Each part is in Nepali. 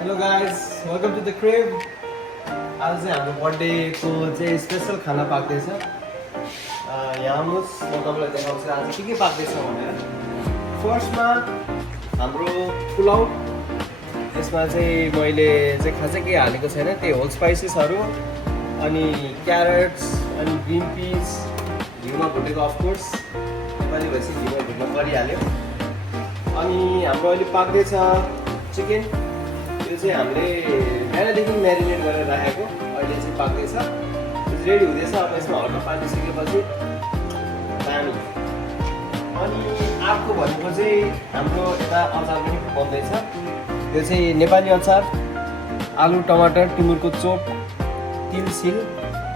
Hello guys, welcome to the crib. आज चाहिँ हाम्रो बर्थडेको चाहिँ स्पेसल खाना पाक्दैछ। यहाँ आउनुहोस्, म तपाईँलाई देखाउँछु आज के पाक्दैछ भनेर। फर्स्टमा हाम्रो पुलाउ, यसमा चाहिँ मैले चाहिँ खासै केही हालेको छैन, त्यही होल स्पाइसेसहरू अनि क्यारेट्स अनि ग्रिन पिस घिउमा भुटेको अफकोर्स नेपाली भएपछि घिउमा भुट्न परिहाल्यो। अनि हाम्रो अहिले पाक्दैछ चिकन, यो चाहिँ हामीले बिहानदेखि म्यारिनेट गरेर राखेको, अहिले चाहिँ पाक्दैछ, रेडी हुँदैछ। अब यसमा हल्का पानी सिकेपछि दामी। अनि अर्को भनेको चाहिँ हाम्रो यता अचार पनि बन्दैछ, यो चाहिँ नेपाली अचार, आलु टमाटर टिमुरको चोप तिल सिल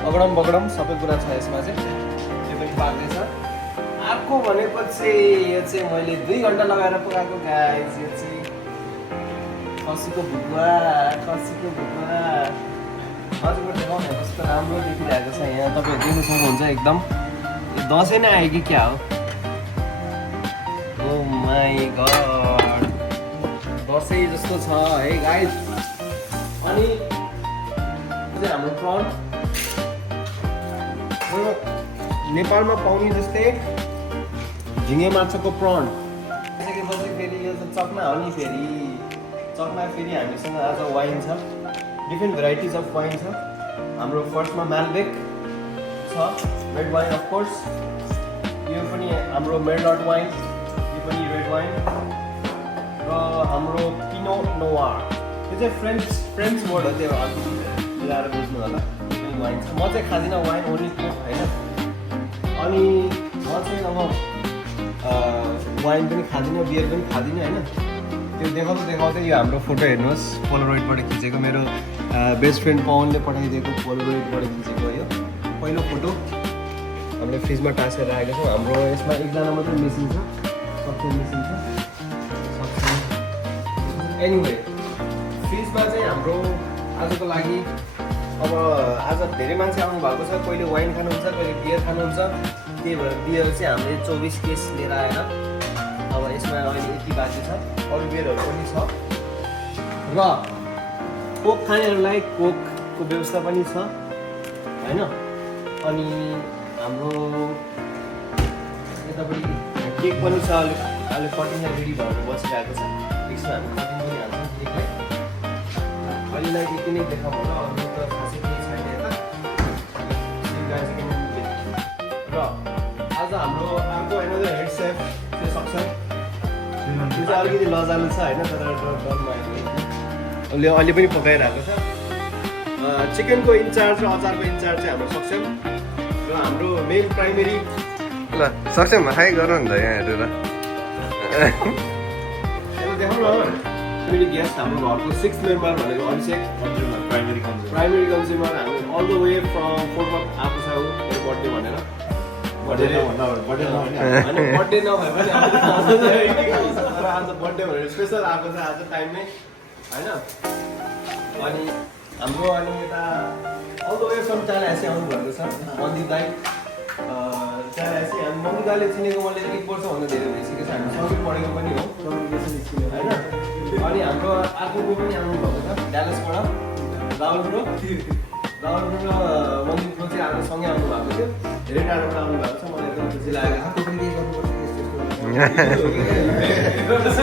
अगडम बगडम सबै कुरा छ यसमा चाहिँ, यो पनि पाक्दैछ। अर्को भनेको चाहिँ यो चाहिँ मैले 2 घन्टा लगाएर पकाएको गाइस, यो चाहिँ खसीको भुकुवा हजुरबाट देखाउनु कस्तो राम्रो देखिरहेको छ। यहाँ तपाईँहरू देख्न सक्नुहुन्छ एकदम दसैँ नै आयो कि क्या हो। ओ माई गड, दसैँ जस्तो छ है गाइस। अनि चाहिँ हाम्रो प्रन नेपालमा पाउने जस्तै झिँगे माछाको प्रन, त्यसपछि फेरि यो त चकना हो नि, चकना फेरि हामीसँग आज वाइन छ, डिफ्रेन्ट भेराइटिज अफ वाइन छ। हाम्रो फर्स्टमा मालबेक छ, रेड वाइन अफकोर्स, यो पनि हाम्रो मेर्लट वाइन, यो पनि रेड वाइन, र हाम्रो पिनो नोवार, यो चाहिँ फ्रेन्च वर्ड हो, त्यो अलिकति मिलाएर बुझ्नु होला। यो पनि वाइन छ। म चाहिँ खाँदिनँ वाइन, ओन्ली कोक होइन। अनि म चाहिँ अब वाइन पनि खाँदिनँ, बियर पनि खाँदिनँ होइन। त्यो देखाउँदै यो हाम्रो फोटो हेर्नुहोस्, पोलरोइडबाट खिचेको, मेरो बेस्ट फ्रेन्ड पवनले पठाइदिएको पोलरोइडबाट खिचेको यो पहिलो फोटो हामीले फ्रिजमा टाँसेर राखेको छौँ। हाम्रो यसमा एकजना मात्रै मिसिङ छ, सबसे मिसिङ छ। एनिवे फ्रिजमा चाहिँ हाम्रो आजको लागि अब आज धेरै मान्छे आउनु भएको छ, कहिले वाइन खानुहुन्छ, कहिले बियर खानुहुन्छ, त्यही भएर बियर चाहिँ हामीले 24 केस लिएर आएर अब यसमा अहिले यति बाँकी छ, अरू बियरहरू पनि छ। र कोक खानेहरूलाई कोकको व्यवस्था पनि छ होइन। अनि हाम्रो यतापट्टि केक पनि छ, अहिले कटिङ रेडी भएर बसिरहेको छ। एकछिन हामी कटिङ पनि हाल्छौँ केकलाई। अहिलेलाई यति नै देखाउँ होला, अरू त खासै केही छैन यता। र आज हाम्रो अर्को एनदर हेड सेफ त्यो सक्छ, त्यो चाहिँ अलिकति लजालु छ होइन, तर डरमा उसले अहिले पनि पकाइरहेको छ। चिकनको इन्चार्ज र अचारको इन्चार्ज चाहिँ हाम्रो सक्षम, र हाम्रो मेन प्राइमेरी ल सक्षम हाई गरौँ नि त यहाँ हेरेर देखाउनु न। प्राइमेरी गेस्ट हाम्रो घरको 6th मेम्बर भनेको अभिषेक, प्राइमेरी कन्ज्युमर, हाम्रो अल द वे फ्रम फोर्टवर्थ आएको छ ऊ बर्थडे भनेर। बर्थडे नभए पनि आज बर्थडे भनेर स्पेसल आएको छ आज टाइममै होइन। अनि हाम्रो अनि यता अल द वे फ्रम चालाहासी आउनु भएको छ मन्दिर दाई। चालाहासी हामी मन्दिर दाईले चिनेको मैले 1 वर्षभन्दा धेरै भइसकेको छ, हामी सँगै पढेको पनि हो, कम्युनिकेसन स्किल होइन। अनि हाम्रो अर्को पनि आउनु भएको छ ड्यालसबाट, राहुल ब्रो र मन्दिर ब्रो चाहिँ हाम्रो सँगै आउनु भएको थियो, धेरै टाढोबाट आउनु भएको छ। मलाई एकदम खुसी लागेको छ।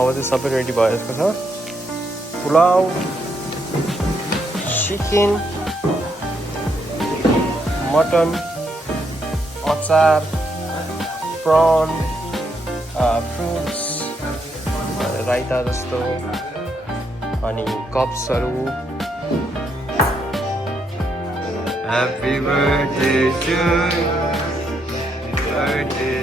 अब चाहिँ सबै रेडी भएको छ। पुलाउ, चिकन, मटन, अचार, प्रन, फ्रुट्स, राइता जस्तो, अनि कप्सहरू। Happy birthday to you. Birthday.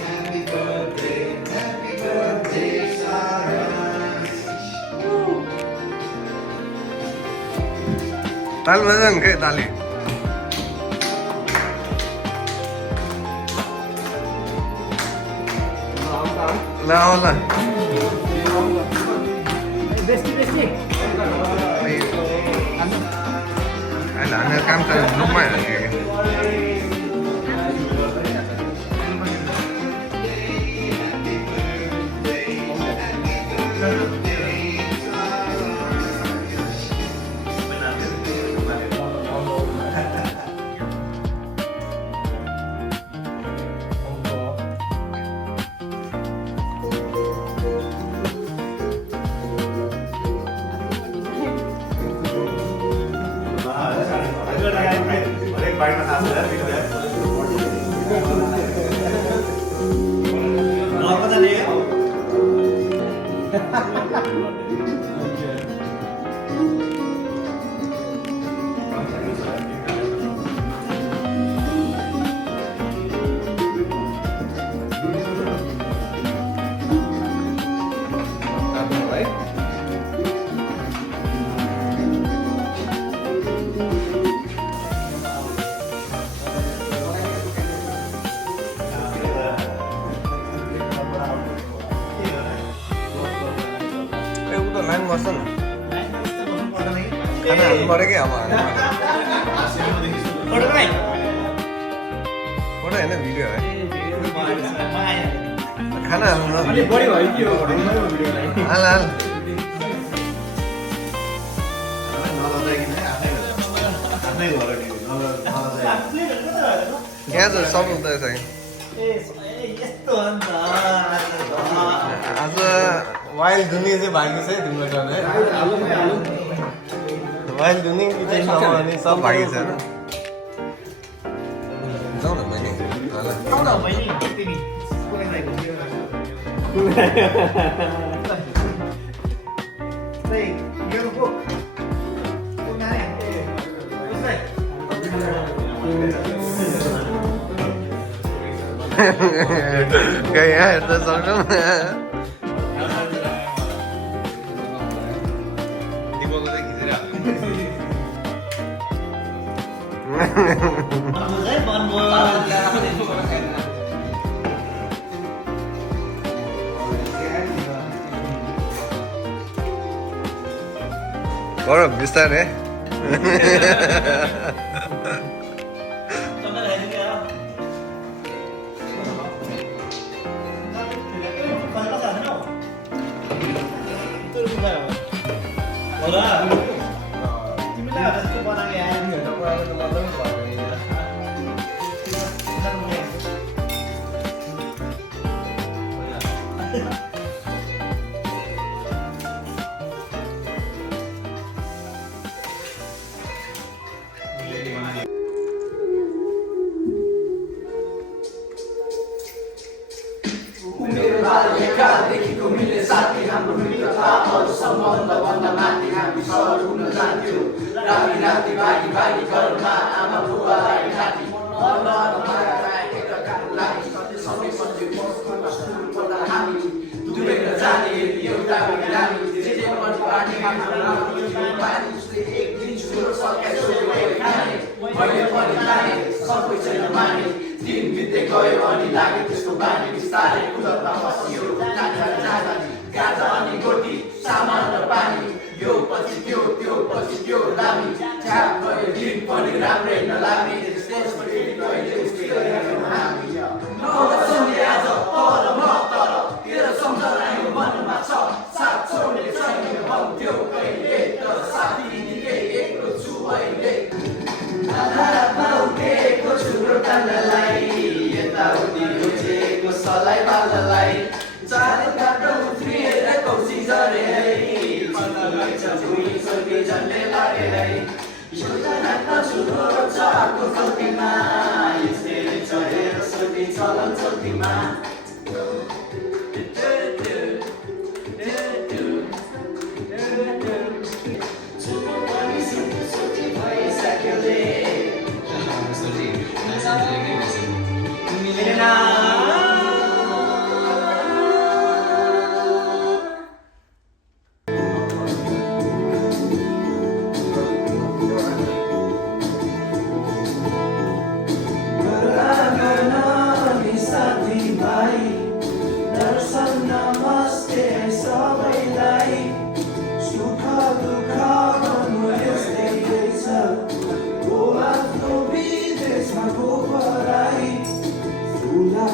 Happy birthday. दाल मजा के दाली ला होला अहिले हामी काम त रुममै लाइन गर्छ न खाना हाल्नु पऱ्यो कि अब फोटो होइन भिडियो है खाना हाल्नु हाल हाल ग्यास सब हुँदैछ आज वाइल्ड दुनिया चाहिँ भागी छ है तिम्रो ठाउँ है वाइल्ड दुनिया किचनमा अनि सब भागी छ होइन जाउँ न बहिनी कहीँ हेर्न सक्छौँ गर बिस्तारै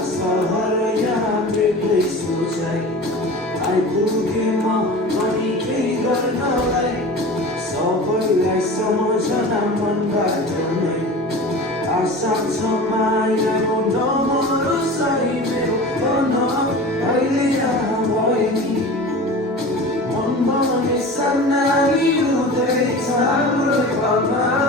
सहर यहाँ बेग्लै सोचाइ आइपुगे म पनि केही गर्नलाई सबैलाई सम्झना मनबाट नै आशा छ मायाको नमरोस् है मेरो मन अहिले यहाँ भयो नि मन भने सन्नाली हुँदैछ हाम्रो घरमा